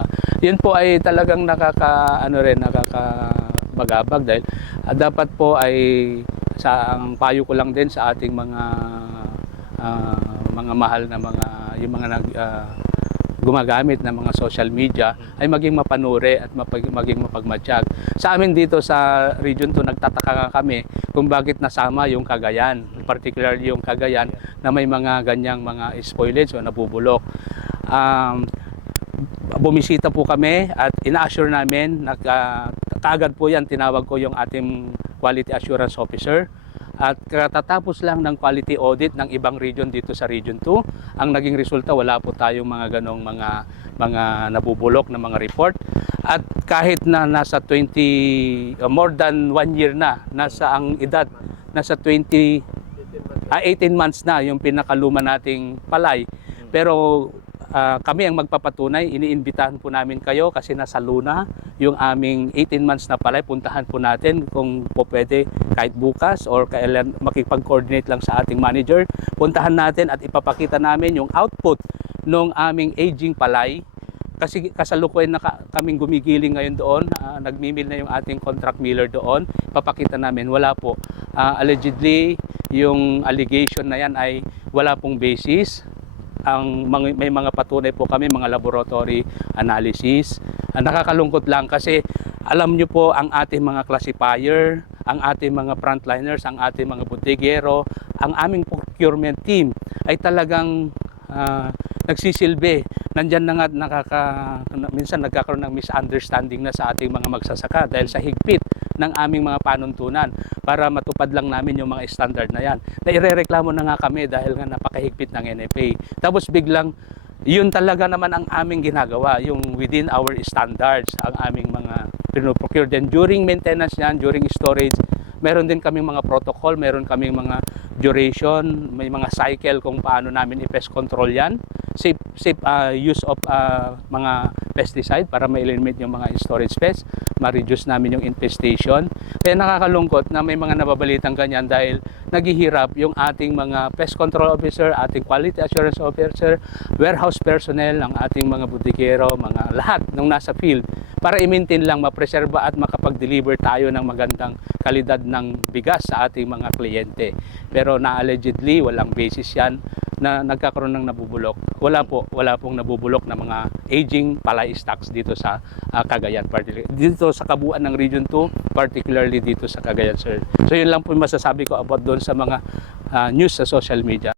Ah, yun po ay talagang nakaka ano rin nakaka bagabag dahil ah, dapat po ay sa ang payo ko lang din sa ating mga ah, mga mahal na mga yung mga nag ah, gumagamit ng mga social media ay maging mapanuri at mapag, maging mapagmatsyag. Sa amin dito sa Region 2 nagtataka kami kung bakit nasama yung Cagayan, particularly yung Cagayan na may mga ganyang mga spoilage o nabubulok. Um, bumisita po kami at ina-assure namin na ah, kaagad po yan tinawag ko yung ating quality assurance officer. At katatapos lang ng quality audit ng ibang region dito sa region 2 ang naging resulta wala po tayong mga ganong mga mga nabubulok na mga report. At kahit na nasa 20 uh, more than one year na nasa ang edad nasa 20 ah, 18 months na yung pinakaluma nating palay. Pero ah, kami ang magpapatunay, iniimbitahan po namin kayo kasi nasa Luna yung aming 18 months na palay. Puntahan po natin kung po pwede kahit bukas or kailan makipag-coordinate lang sa ating manager. Puntahan natin at ipapakita namin yung output ng aming aging palay. Kasi kasalukuyan na ka- kaming gumigiling ngayon doon, ah, nagmimil na yung ating contract miller doon. Papakita namin, wala po. Ah, allegedly, yung allegation na yan ay wala pong basis ang may mga patunay po kami, mga laboratory analysis. Ang nakakalungkot lang kasi alam nyo po ang ating mga classifier, ang ating mga frontliners, ang ating mga butigero, ang aming procurement team ay talagang ah, nagsisilbi. Nandyan na nga nakaka, minsan nagkakaroon ng misunderstanding na sa ating mga magsasaka dahil sa higpit ng aming mga panuntunan para matupad lang namin yung mga standard na yan. Nairereklamo na nga kami dahil nga napakahigpit ng NFA. Tapos biglang yun talaga naman ang aming ginagawa, yung within our standards, ang aming mga pinoprocure. Then during maintenance yan, during storage, meron din kaming mga protocol, meron kaming mga duration, may mga cycle kung paano namin i-pest control yan. Safe, safe ah, use of ah, mga pesticide para ma-eliminate yung mga storage pests, ma-reduce namin yung infestation. Kaya nakakalungkot na may mga nababalitang ganyan dahil naghihirap yung ating mga pest control officer, ating quality assurance officer, warehouse personnel, ang ating mga butikero, mga lahat nung nasa field para i-maintain lang, mapreserba at makapag-deliver tayo ng magandang kalidad ng bigas sa ating mga kliyente. Pero na allegedly, walang basis yan na nagkakaroon ng nabubulok. Wala po, wala pong nabubulok na mga aging palay stocks dito sa ah, Cagayan. Dito sa kabuuan ng Region 2, particularly dito sa Cagayan, sir. So yun lang po masasabi ko about doon sa mga ah, news sa social media.